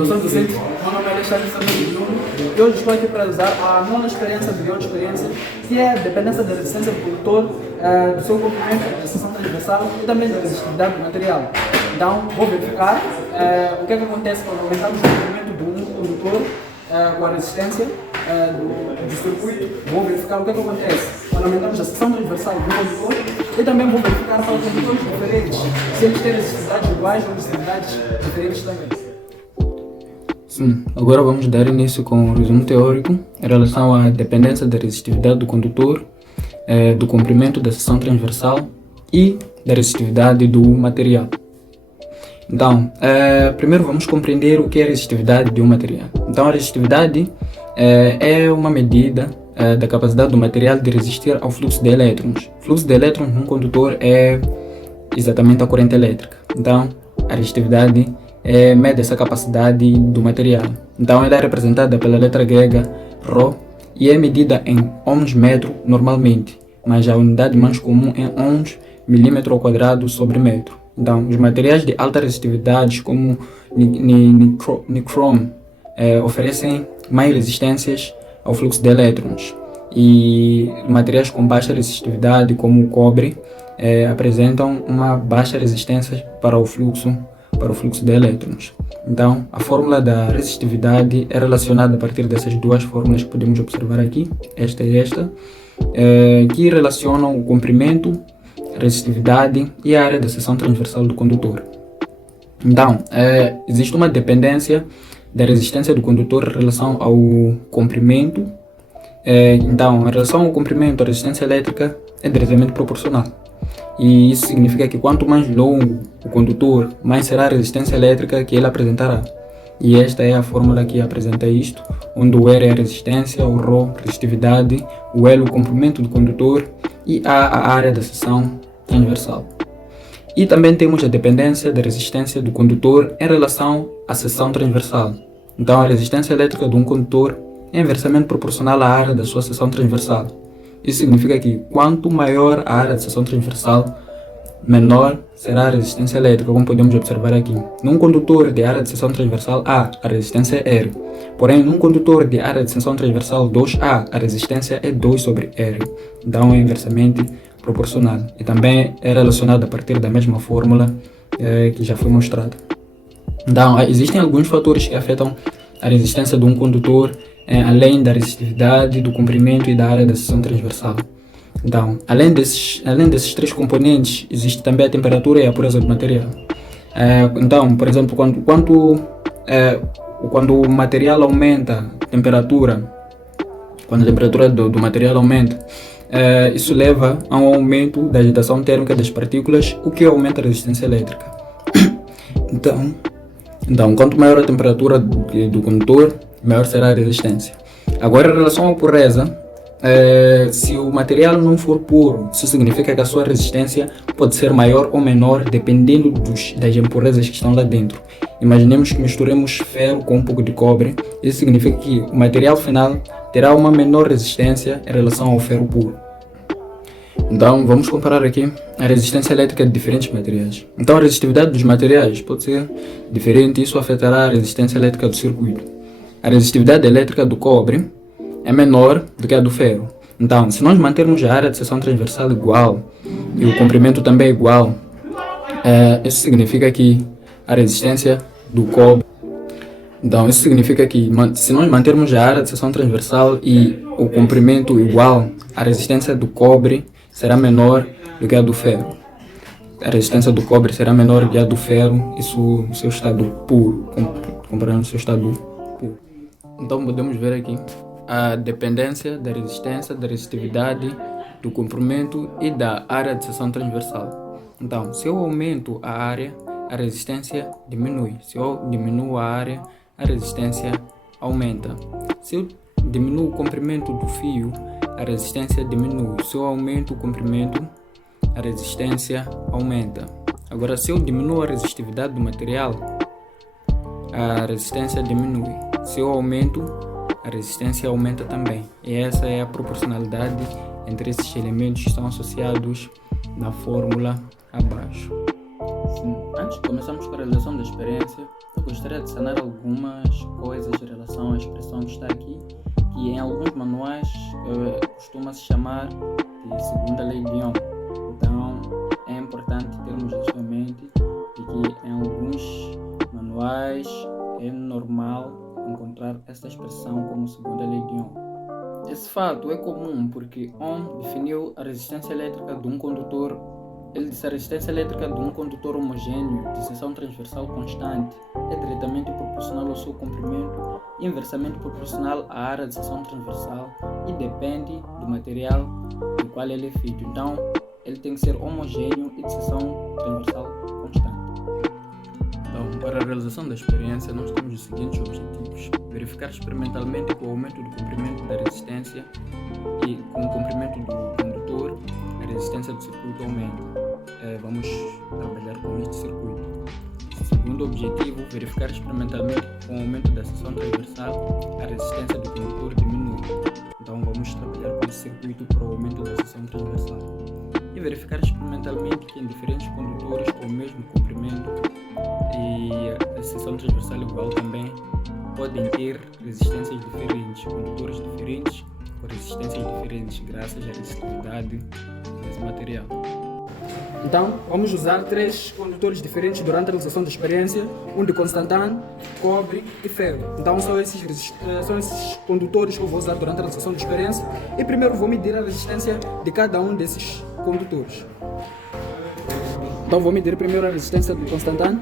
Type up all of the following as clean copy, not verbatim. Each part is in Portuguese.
Eu sou docente, meu nome é Alexandre Santos Bruno e hoje estou aqui para usar a nona experiência de experiência, que é a dependência da resistência do condutor, do seu comprimento, da seção transversal e também da resistividade do material. Então, vou verificar o que é que acontece quando aumentamos o comprimento do condutor com a resistência do circuito. Vou verificar o que é que acontece quando aumentamos a seção transversal do condutor e também vou verificar para os condutores diferentes, se eles têm resistividades iguais ou resistividades diferentes também. Sim, agora vamos dar início com um resumo teórico em relação à dependência da resistividade do condutor, do comprimento da seção transversal e da resistividade do material. Então, primeiro vamos compreender o que é a resistividade de um material. Então, a resistividade é uma medida da capacidade do material de resistir ao fluxo de elétrons. O fluxo de elétrons num condutor é exatamente a corrente elétrica. Então, a resistividade mede essa capacidade do material. Então, ela é representada pela letra grega ρ e é medida em ohms metro normalmente, mas a unidade mais comum é ohms milímetro ao quadrado sobre metro. Então, os materiais de alta resistividade, como nichrome, oferecem mais resistências ao fluxo de elétrons, e materiais com baixa resistividade, como o cobre, apresentam uma baixa resistência para o fluxo de elétrons. Então, a fórmula da resistividade é relacionada a partir dessas duas fórmulas que podemos observar aqui, esta e esta, que relacionam o comprimento, resistividade e a área da seção transversal do condutor. Então, existe uma dependência da resistência do condutor em relação ao comprimento. Então, em relação ao comprimento, a resistência elétrica é diretamente proporcional. E isso significa que quanto mais longo o condutor, mais será a resistência elétrica que ele apresentará. E esta é a fórmula que apresenta isto, onde o R é a resistência, o ρ resistitividade, o L o comprimento do condutor e a área da seção transversal. E também temos a dependência da resistência do condutor em relação à seção transversal. Então, a resistência elétrica de um condutor é inversamente proporcional à área da sua seção transversal. Isso significa que quanto maior a área de seção transversal, menor será a resistência elétrica, como podemos observar aqui. Num condutor de área de seção transversal A, a resistência é R. Porém, num condutor de área de seção transversal 2A, a resistência é 2 sobre R. Então, é inversamente proporcional. E também é relacionado a partir da mesma fórmula que já foi mostrada. Então, existem alguns fatores que afetam a resistência de um condutor, além da resistitividade, do comprimento e da área da seção transversal. Então, além desses três componentes, existe também a temperatura e a pureza do material. Então, por exemplo, quando o material aumenta a temperatura, quando a temperatura do material aumenta, isso leva a um aumento da agitação térmica das partículas, o que aumenta a resistência elétrica. Então, quanto maior a temperatura do condutor, maior será a resistência. Agora, em relação à pureza, se o material não for puro, isso significa que a sua resistência pode ser maior ou menor dependendo das impurezas que estão lá dentro. Imaginemos que misturemos ferro com um pouco de cobre. Isso significa que o material final terá uma menor resistência em relação ao ferro puro. Então, vamos comparar aqui a resistência elétrica de diferentes materiais. Então, a resistividade dos materiais pode ser diferente, isso afetará a resistência elétrica do circuito. A resistividade elétrica do cobre é menor do que a do ferro. Então, se nós mantermos a área de seção transversal igual e o comprimento também é igual, isso significa que a resistência do cobre... Então, isso significa que se nós mantermos a área de seção transversal e o comprimento igual, a resistência do cobre será menor do que a do ferro. A resistência do cobre será menor do que a do ferro, isso no seu estado puro, comparando no seu estado puro. Então, podemos ver aqui a dependência da resistência, da resistitividade, do comprimento e da área de seção transversal. Então, se eu aumento a área, a resistência diminui. Se eu diminuo a área, a resistência aumenta. Se eu diminuo o comprimento do fio, a resistência diminui. Se eu aumento o comprimento, a resistência aumenta. Agora, se eu diminuo a resistitividade do material, a resistência diminui. Se eu aumento, a resistência aumenta também. E essa é a proporcionalidade entre esses elementos que estão associados na fórmula abaixo. Sim. Antes de começarmos com a realização da experiência, eu gostaria de sanar algumas coisas em relação à expressão que está aqui, que em alguns manuais costuma-se chamar de segunda lei de Young. Então é importante termos isso em mente, de que em alguns manuais é normal encontrar esta expressão como segunda lei de Young. Esse fato é comum porque Ohm definiu a resistência elétrica de um condutor. Ele disse a resistência elétrica de um condutor homogêneo de seção transversal constante é diretamente proporcional ao seu comprimento e inversamente proporcional à área de seção transversal e depende do material do qual ele é feito. Então, ele tem que ser homogêneo e de seção transversal constante. Então, para a realização da experiência, nós temos os seguintes objetivos: verificar experimentalmente que o aumento do comprimento da resistência e com o comprimento do condutor, a resistência do circuito aumenta. Vamos trabalhar com este circuito. Segundo objetivo, verificar experimentalmente que com o aumento da seção transversal, a resistência do condutor diminui. Então vamos trabalhar com esse circuito para o aumento da seção transversal. E verificar experimentalmente que em diferentes condutores com o mesmo comprimento e a seção transversal igual também podem ter resistências diferentes, condutores diferentes com resistências diferentes graças à resistividade desse material. Então, vamos usar 3 condutores diferentes durante a realização da experiência, um de constantano, cobre e ferro. Então, são esses condutores que eu vou usar durante a realização da experiência. E primeiro vou medir a resistência de cada um desses condutores. Então, vou medir primeiro a resistência do constantano.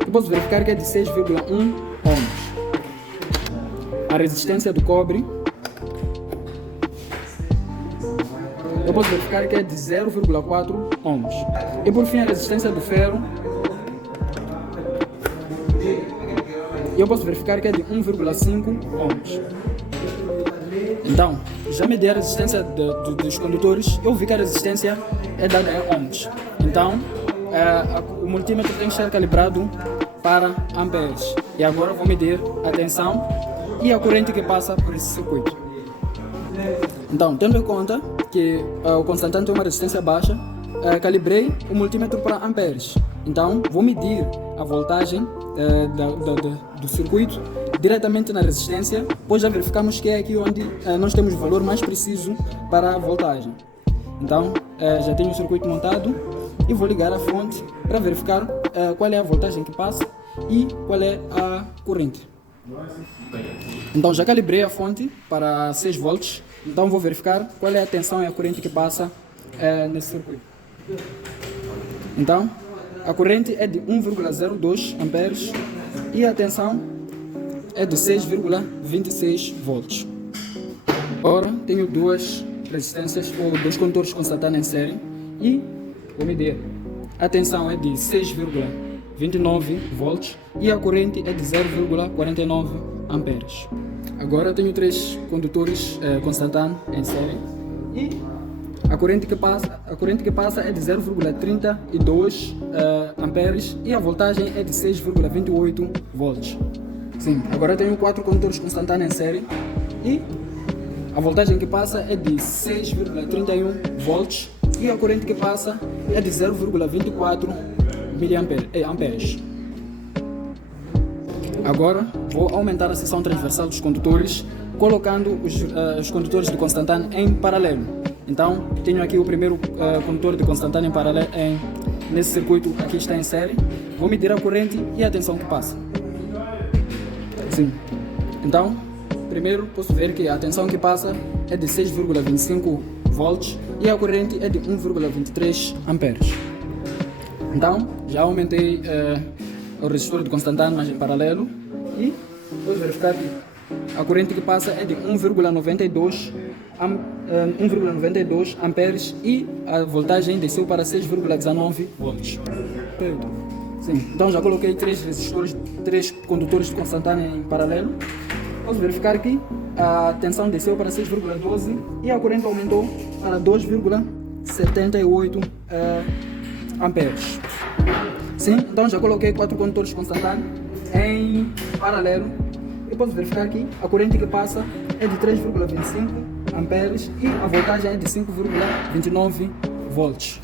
Eu posso verificar que é de 6,1 ohms. A resistência do cobre, eu posso verificar que é de 0,4 ohms. E por fim a resistência do ferro, eu posso verificar que é de 1,5 ohms. Então, já medi a resistência dos condutores, eu vi que a resistência é dada em ohms. Então, o multímetro tem que estar calibrado para amperes. E agora eu vou medir a tensão e a corrente que passa por esse circuito. Então, tendo em conta que o constantano tem uma resistência baixa, calibrei o multímetro para amperes. Então, vou medir a voltagem do circuito diretamente na resistência, pois já verificamos que é aqui onde nós temos o valor mais preciso para a voltagem. Então, já tenho o circuito montado e vou ligar a fonte para verificar qual é a voltagem que passa e qual é a corrente. Então já calibrei a fonte para 6 volts, então vou verificar qual é a tensão e a corrente que passa nesse circuito. Então a corrente é de 1,02 amperes e a tensão é de 6,26 volts. Ora, tenho duas resistências ou 2 condutores constantando em série e vou medir. A tensão é de 6,29 volts e a corrente é de 0,49 amperes. Agora tenho 3 condutores constantando em série e a corrente que passa é de 0,32 amperes e a voltagem é de 6,28 volts. Sim, agora tenho 4 condutores constantando em série e a voltagem que passa é de 6,31 volts e a corrente que passa é de 0,24 amperes. Agora vou aumentar a seção transversal dos condutores, colocando os condutores de constantano em paralelo. Então tenho aqui o primeiro condutor de constantano em paralelo nesse circuito aqui está em série. Vou medir a corrente e a tensão que passa. Sim. Então, primeiro posso ver que a tensão que passa é de 6,25 volts e a corrente é de 1,23 amperes. Então, já aumentei o resistor de constantano em paralelo e vou verificar que a corrente que passa é de 1,92 amperes e a voltagem desceu para 6,19 volts. Sim, então já coloquei 3 condutores de constantano em paralelo. Posso verificar que a tensão desceu para 6,12 e a corrente aumentou para 2,78 amperes. Sim, então já coloquei 4 condutores de constantano em paralelo e posso verificar que a corrente que passa é de 3,25 amperes e a voltagem é de 5,29 volts.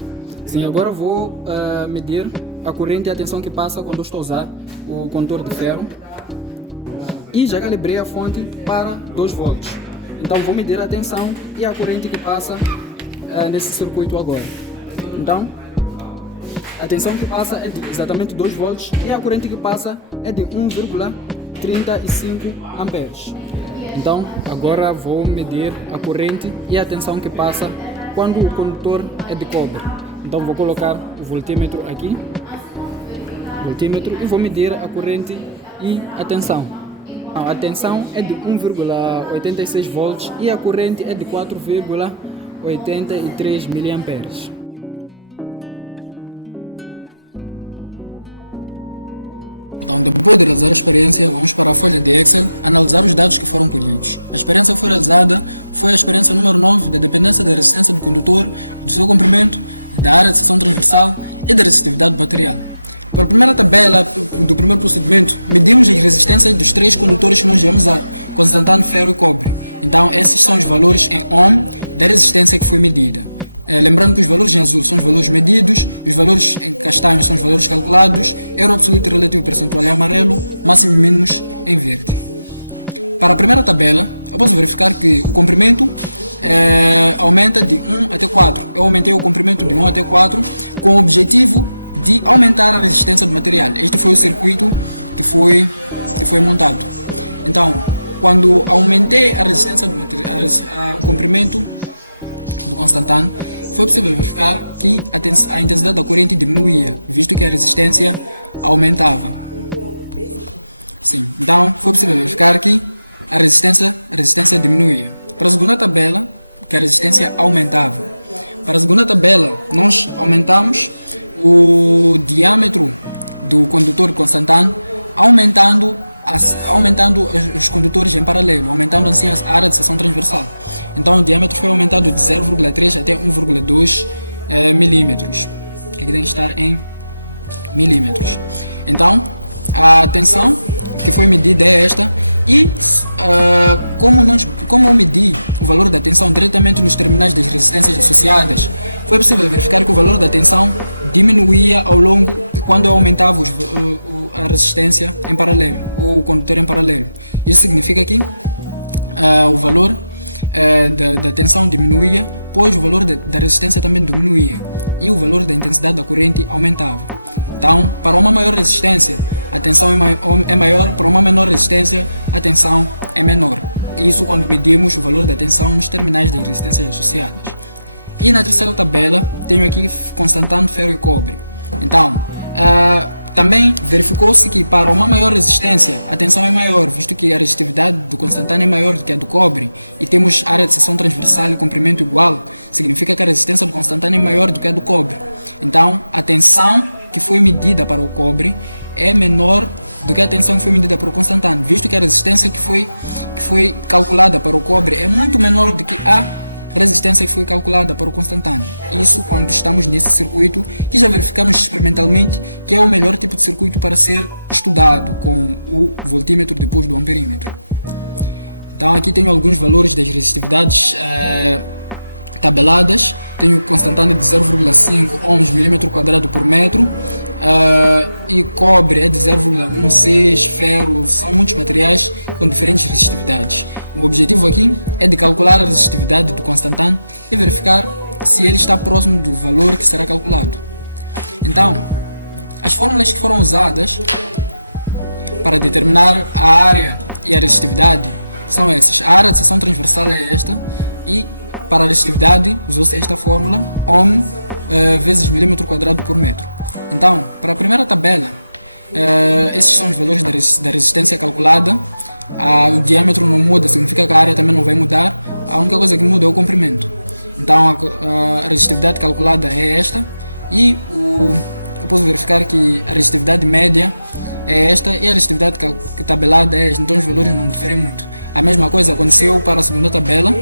Sim, agora vou medir a corrente e a tensão que passa quando eu estou a usar o condutor de ferro. E já calibrei a fonte para 2 volts. Então vou medir a tensão e a corrente que passa nesse circuito agora. Então, a tensão que passa é de exatamente 2 volts e a corrente que passa é de 1,35 amperes. Então, agora vou medir a corrente e a tensão que passa quando o condutor é de cobre. Então vou colocar o voltímetro aqui, e vou medir a corrente e a tensão. A tensão é de 1,86 volts e a corrente é de 4,83 miliamperes. Então, depois de realizar a experiência, vamos para a folha de Excel analisar os dados que foram colhidos. A experiência que foi realizada foi a experiência número 9 da dependência da resistência do condutor, do seu comprimento, da área de seção transversal e da resistividade do material. Para a primeira tabela do primeiro procedimento, medimos as resistências dos 3 condutores que nós vamos usar, constantano, ferro e cobre. Então, esses são os valores em ohm da resistência que foi medida. Lembrando que os valores em azul são os valores medidos, os valores em castanho são os valores calculados, erro absoluto e relativo percentual em amarelo, máximos e mínimos em verde. Para a primeira tabela, eu posso verificar que o comprimento aumenta de 1 até 4. Eu aumentei o comprimento de 1 até 4 com o objetivo de aumentar a resistência do material. Este foi o circuito que foi montado. Então, quando aumentei a resistência do material, o comprimento do constantano, foi possível verificar que a intensidade da corrente diminuía, visto que a resistência aumentava. Sim, então foi possível verificar que a resistência diminuía. Para a segunda tabela, que a resistência aumentava. Para a segunda tabela, nós aumentamos o diâmetro do condutor constantano, aumentando os condutores em paralelo, aumentando assim a área de seção transversal. Então o diâmetro foi aumentado de 0,3 até 1,2 milímetros. Aqui tem que estar em milímetros. Então a tensão que foi medida é esta e como eu medi o valor da tensão diretamente nos terminais das resistências associadas, foi possível verificar que o valor da tensão diminuía ao longo de quando eu aumentava a resistência em paralelo, ou o condutor em paralelo. Isso significa que o valor da tensão diminuía, pois o valor da resistência também diminuía e o valor da intensidade da corrente aumentava. Então, para uma maior resistência, a tensão é maior, para uma menor resistência, a tensão é menor. Isso quando medimos o valor da tensão nos terminais das resistências associadas. E na terceira tabela, tenho aqui constantano, ferro e cobre. Então, também verificou-se que para uma maior resistência, a tensão é maior, visto que a resistividade do constantano é maior do que a do cobre, e temos área de seção transversal e comprimento igual, significa que a resistência do constantano é maior do que a do cobre. Então, a tensão que foi medida para o cobre é menor do que a tensão que foi medida para o constantano, visto que a resistência que foi calculada para o cobre é muito menor do que a resistência que foi calculada para o constantano. Isso quando estamos nesse circuito que já verificamos experimentalmente que é o melhor tipo de circuito para ser estudado com o voltímetro depois do amperímetro. Então aqui tenho alguns valores das resistividades tabeladas. Tenho constantano de 0,5 ohms milímetro quadrado por metro, e cobre é de 0,16, ferro, são muitos materiais com diferentes resistividades. O objetivo aqui é de calcular a resistividade do constantano e verificar se ele está próximo do valor que será calculado. Então, as fórmulas que foram usadas para determinar a área e a resistividade são essas. A área de seção transversal é esta e para a resistividade usou-se esta fórmula, ohm vezes milímetro quadrado por metro. Então, para a primeira tabela, esses são os valores da resistência calculada. O diâmetro não muda, significa que a área também não vai mudar. A única coisa que muda é o comprimento. Então, a resistividade calculada é esta. E eu posso verificar que a resistividade média é esta e a resistividade tabelada é esta. Então, os valores não diferem muito. A mesma coisa aconteceu para a segunda tabela.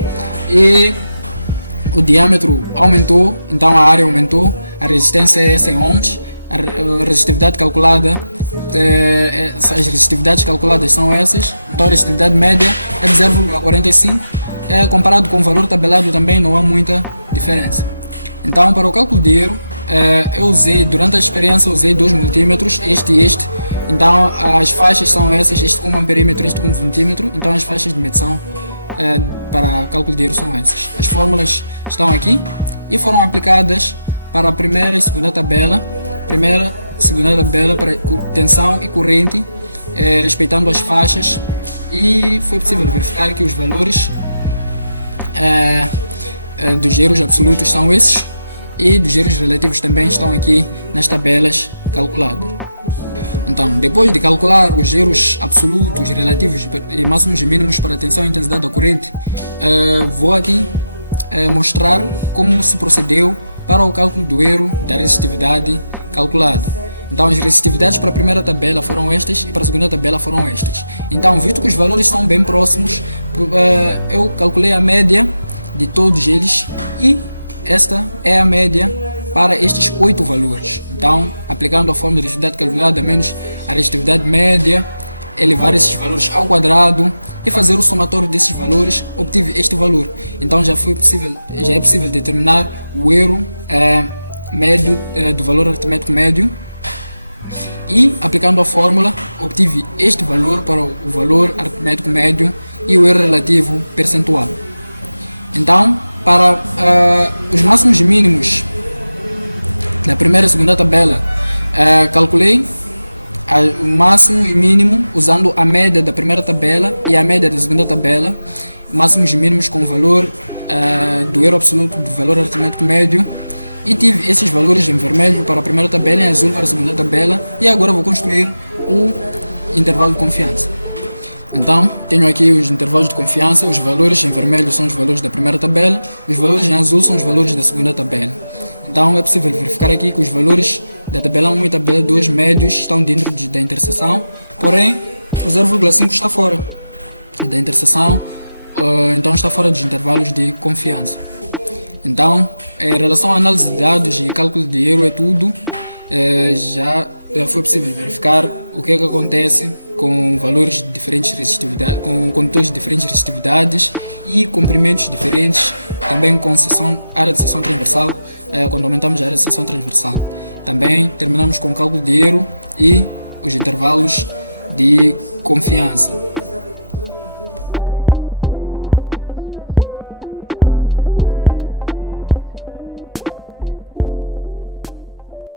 E o diâmetro aumentou, então a área aumentou, a resistência é 100 ohms, a resistividade calculada, as resistividades calculadas são essas, então a resistividade média é de 0,45, comparado com o valor tabelado também não há muita diferença. Então, para o cálculo de erro, eu usei, durante a experiência, usei 2 multímetros, este e este. Então, as faixas são essas, este com 1 perímetro, este com 1 centímetro. Então, as faixas de medição para cálculo de erro são essas. As fórmulas estão aqui e foram aplicadas para a primeira e segunda tabela. Primeira e segunda tabela para tensão e corrente, respeitando as faixas. E foi possível verificar que os valores dos erros absolutos são esses e dos erros relativos também estão aqui nas tabelas calculadas. Então, depois de calcular os erros absolutos, relativos e máximos e mínimos para a tensão e intensidade da corrente, vou aqui mostrar como se procedeu para o cálculo do erro da resistividade calculada. Então, as resistividades para a primeira tabela foram estas e para a segunda tabela foram estas. Então, visto que os valores são bem próximos, eu calculei a média de todos eles e esta é a média para estes 8 valores. Então, aplicando a fórmula de resistividade calculada menos a resistividade média, elevar esses valores ao quadrado e fazer o somatório desses valores, obtive este valor. Então, já é possível determinar o erro médio do valor aritmético médio. E, aplicando a fórmula, obtive este valor para o valor aritmético médio e o erro relativo percentual. Então, para os máximos e mínimos da primeira e segunda tabela, calculei o máximo e mínimo usando a média da primeira tabela e a média da segunda tabela, máximos e mínimos com o valor do erro absoluto do valor aritmético médio. E tive esses valores em vermelho para a primeira tabela e em azul para a segunda tabela. E agora vou construir o intervalo de confiança. Então, tenho aqui os intervalos de confiança. Os valores em vermelho são os valores da primeira tabela. Os valores em azul são os valores da segunda tabela. Então, é possível verificar aqui que os valores da tabela 1 e tabela 2 médios estão dentro da interseção. Porém, o 0,5 está fora da interseção. Então, está fora dos intervalos de confiança. Então, em relação à análise de dados e cálculo de erro e tudo, já foi possível verificar o que é que acontece com valores de diferentes resistividades, com condutores de diferentes resistividades e comprimentos diferentes, também com área de seção transversal, quando aumentamos a área de seção transversal. Também terminamos com o cálculo de erro e os intervalos de confiança.